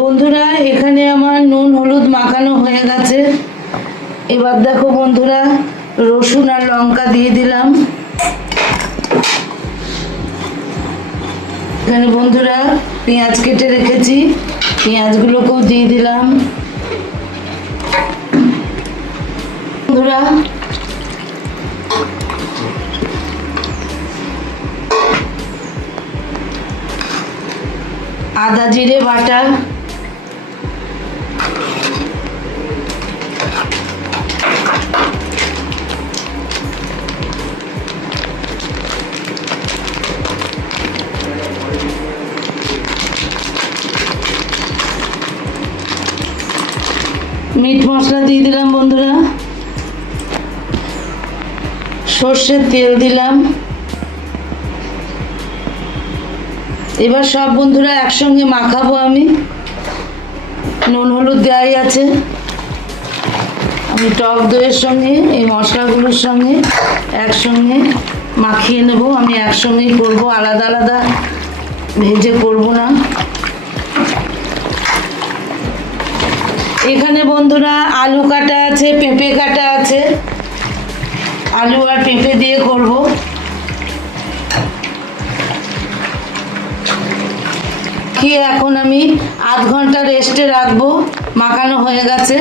বন্ধুরা, এখানে আমার নুন হলুদ মাখানো হয়ে গেছে। এবার দেখো বন্ধুরা, রসুন আর লঙ্কা দিয়ে দিলাম। এখানে বন্ধুরা, পেঁয়াজ কেটে রেখেছি। পেঁয়াজগুলোকেও দিয়ে দিলাম। বন্ধুরা, আদা, জিরে, বাটা মিট মশলা দিয়ে দিলাম, বন্ধুরা। সর্ষের তেল দিলাম। এবার সব বন্ধুরা একসঙ্গে মাখাবো আমি। নুন, হলুদ দেওয়াই আছে। আমি টক দইয়ের সঙ্গে, এই মশলাগুলোর সঙ্গে একসঙ্গে মাখিয়ে নেব। আমি একসঙ্গেই করব, আলাদা আলাদা ভেজে করব না। এখানে বন্ধুরা আলু কাটা আছে, পেঁপে কাটা আছে। আলু আর পেঁপে দিয়ে করব। খেয়ে এখন আমি আধ ঘণ্টা রেস্টে রাখব। মাখানো হয়ে গেছে।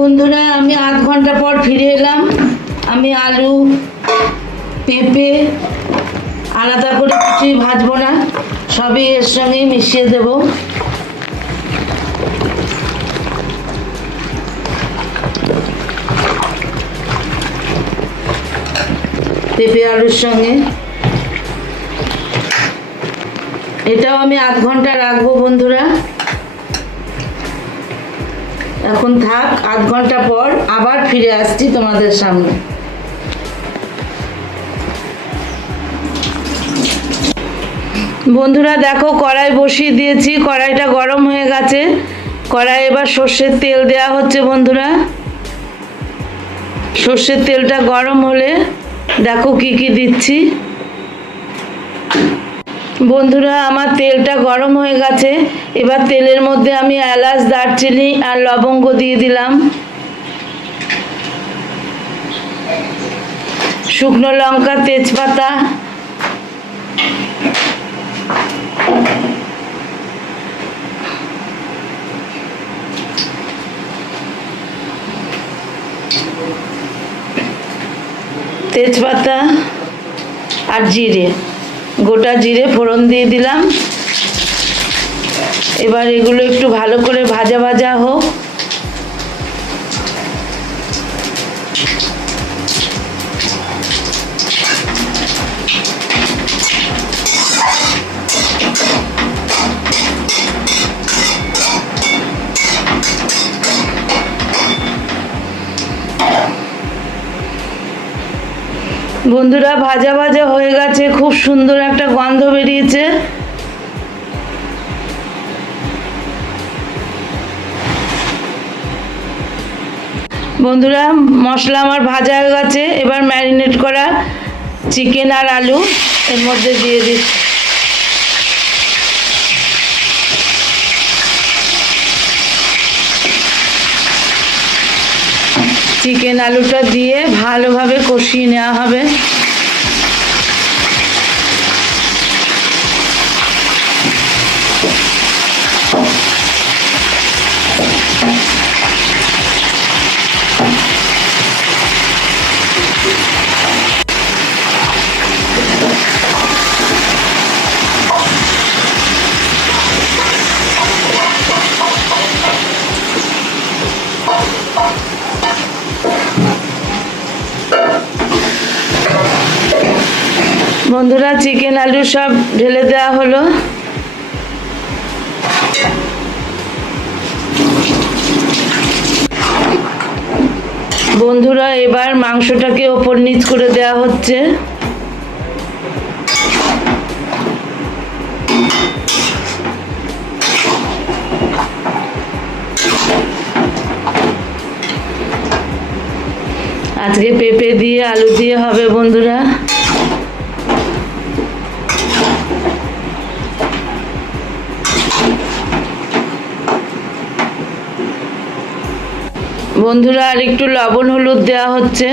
বন্ধুরা, আমি আধ ঘণ্টা পর ফিরে এলাম। আমি আলু, পেঁপে, আলাদা করে কিছুই ভাজবো না, সবই এর সঙ্গেই মিশিয়ে দেব। পেঁপে আলুর সঙ্গে। এটাও আমি আধ ঘণ্টা রাখব বন্ধুরা। এখন থাক, আধ ঘণ্টা পর আবার ফিরে আসছি তোমাদের সামনে। বন্ধুরা দেখো, কড়াই বসিয়ে দিয়েছি, কড়াইটা গরম হয়ে গেছে। কড়াই এবার সর্ষের তেল দেওয়া হচ্ছে বন্ধুরা। সর্ষের তেলটা গরম হলে দেখো কি কি দিচ্ছি। বন্ধুরা, আমার তেলটা গরম হয়ে গেছে। এবার তেলের মধ্যে আমি এলাচ, দারচিনি আর লবঙ্গ দিয়ে দিলাম। শুকনো লঙ্কা, তেজপাতা। তেজপাতা আর জিরে। গোটা জিরে ফোড়ন দিয়ে দিলাম। এবার এগুলো একটু ভালো করে ভাজা ভাজা হোক। বন্ধুরা, ভাজা ভাজা হয়ে গেছে, খুব সুন্দর একটা গন্ধ বেরিয়েছে। বন্ধুরা, মশলা আমার ভাজা হয়ে গেছে, এবার ম্যারিনেট করা চিকেন আর আলু এর মধ্যে দিয়ে দিচ্ছি। চিকেন আলুটা দিয়ে ভালোভাবে কষিয়ে নেওয়া হবে। বন্ধুরা, চিকেন, আলু সব ঢেলে দেওয়া হলো। বন্ধুরা, এবার মাংসটাকে ওপর নিচ করে দেওয়া হচ্ছে। আজকে পেঁপে দিয়ে, আলু দিয়ে হবে বন্ধুরা। বন্ধুরা, আর একটু লবণ হলুদ দেওয়া হচ্ছে।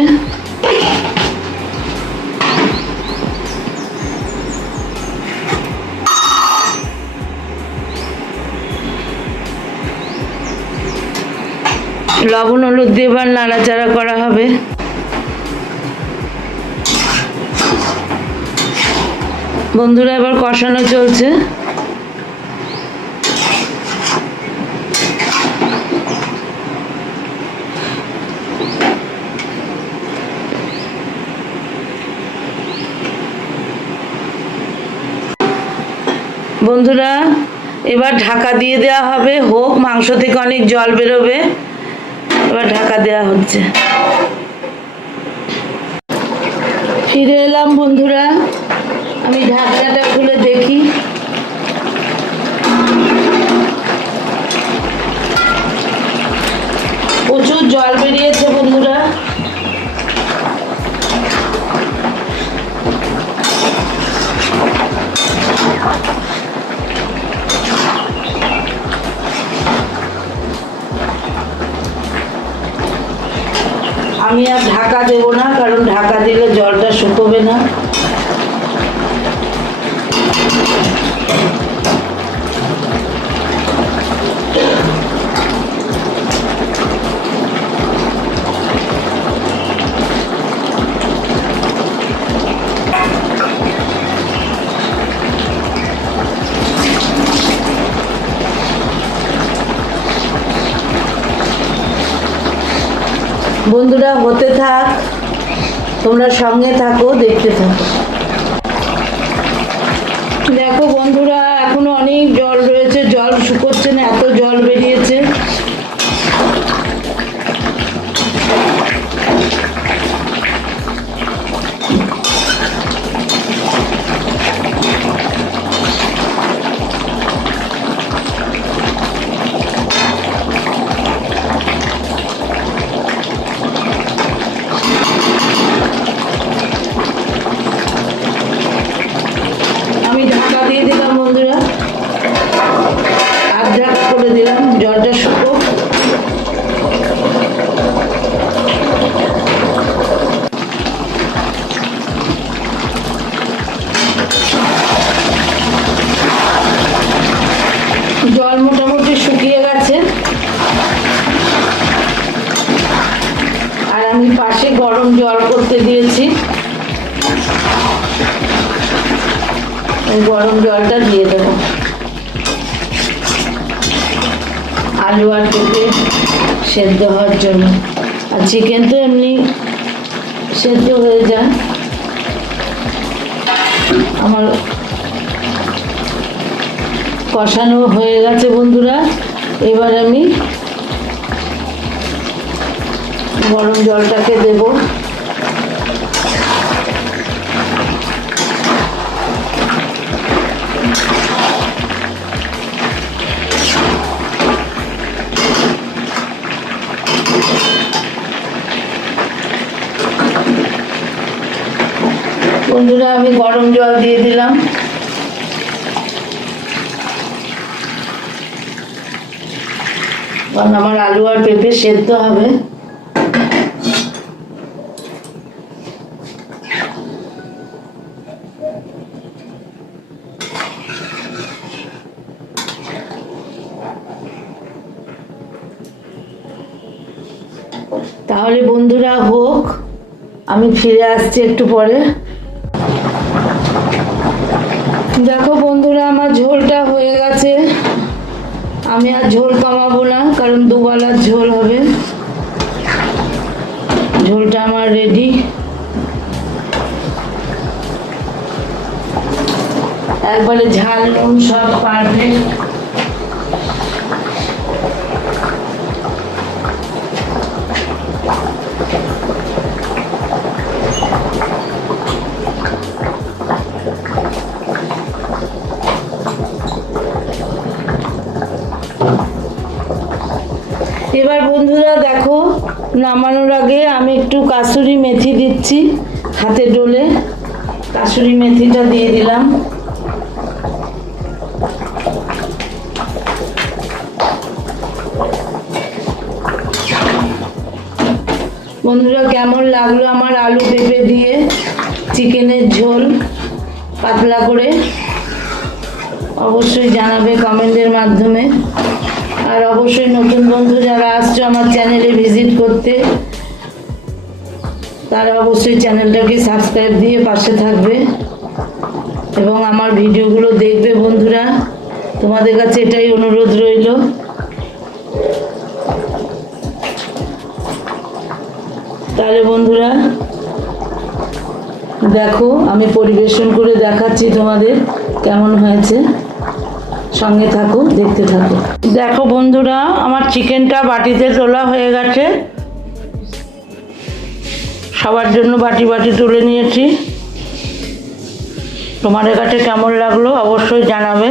লবণ হলুদ দিয়ে এবার নাড়াচাড়া করা হবে। বন্ধুরা এবার কষানো চলছে। বন্ধুরা, এবার ঢাকা দিয়ে দেওয়া হবে। হোক, মাংস থেকে অনেক জল বেরোবে। এবার ঢাকা দেওয়া হচ্ছে। ফিরে এলাম বন্ধুরা। আমি ঢাকনাটা খুলে দেখি। প্রচুর জল বেরিয়েছে বন্ধুরা। আমি আর ঢাকা দেব না, কারণ ঢাকা দিলে জলটা শুকোবে না। বন্ধুরা, হতে থাক। তোমরা সঙ্গে থাকো, দেখতে থাকো। দেখো বন্ধুরা, এখনও অনেক জল রয়েছে। জল শুকোচ্ছে না, এত জল আর করে দিলাম জলটা শুকো জল মোটামুটি শুকিয়ে গেছে। আর আমি পাশে গরম জল করতে দিয়েছি। গরম জলটা দিয়ে দেবো। আলু আর পেঁপে সেদ্ধ হওয়ার জন্য। আর চিকেন তো এমনি সেদ্ধ হয়ে যায়। আমার কষানো হয়ে গেছে বন্ধুরা। এবার আমি গরম জলটাকে দেবো। বন্ধুরা, আমি গরম জল দিয়ে দিলাম। কারণ আমার আলু আর পেঁপে সেদ্ধ হবে। তাহলে বন্ধুরা, হোক, আমি ফিরে আসছি একটু পরে। দেখো বন্ধুরা, আমার ঝোলটা হয়ে গেছে। আমি আর ঝোল কমাবো না, কারণ দুবেলার ঝোল হবে। ঝোলটা আমার রেডি একবারে ঝাল নুন সব পারফেক্ট এবার বন্ধুরা, দেখো, নামানোর আগে আমি একটু কাসুরি মেথি দিচ্ছি হাতে ডোলে। কাসুরি মেথিটা দিয়ে দিলাম। বন্ধুরা, কেমন লাগল আমার আলু পেঁপে দিয়ে চিকেনের ঝোল? পাতলা করে। অবশ্যই জানাবে কমেন্টের মাধ্যমে। আর অবশ্যই নতুন বন্ধু যারা আসছো আমার চ্যানেলে ভিজিট করতে, তারা অবশ্যই চ্যানেলটাকে সাবস্ক্রাইব দিয়ে পাশে থাকবে এবং আমার ভিডিওগুলো দেখবে বন্ধুরা। তোমাদের কাছে এটাই অনুরোধ রইল। তাহলে বন্ধুরা, দেখো, আমি পরিবেশন করে দেখাচ্ছি তোমাদের কেমন হয়েছে। সঙ্গে থাকো দেখতে থাকো দেখো বন্ধুরা, আমার চিকেনটা বাটিতে তোলা হয়ে গেছে। সবার জন্য বাটি বাটি তুলে নিয়েছি। তোমাদের কাছে কেমন লাগল অবশ্যই জানাবে।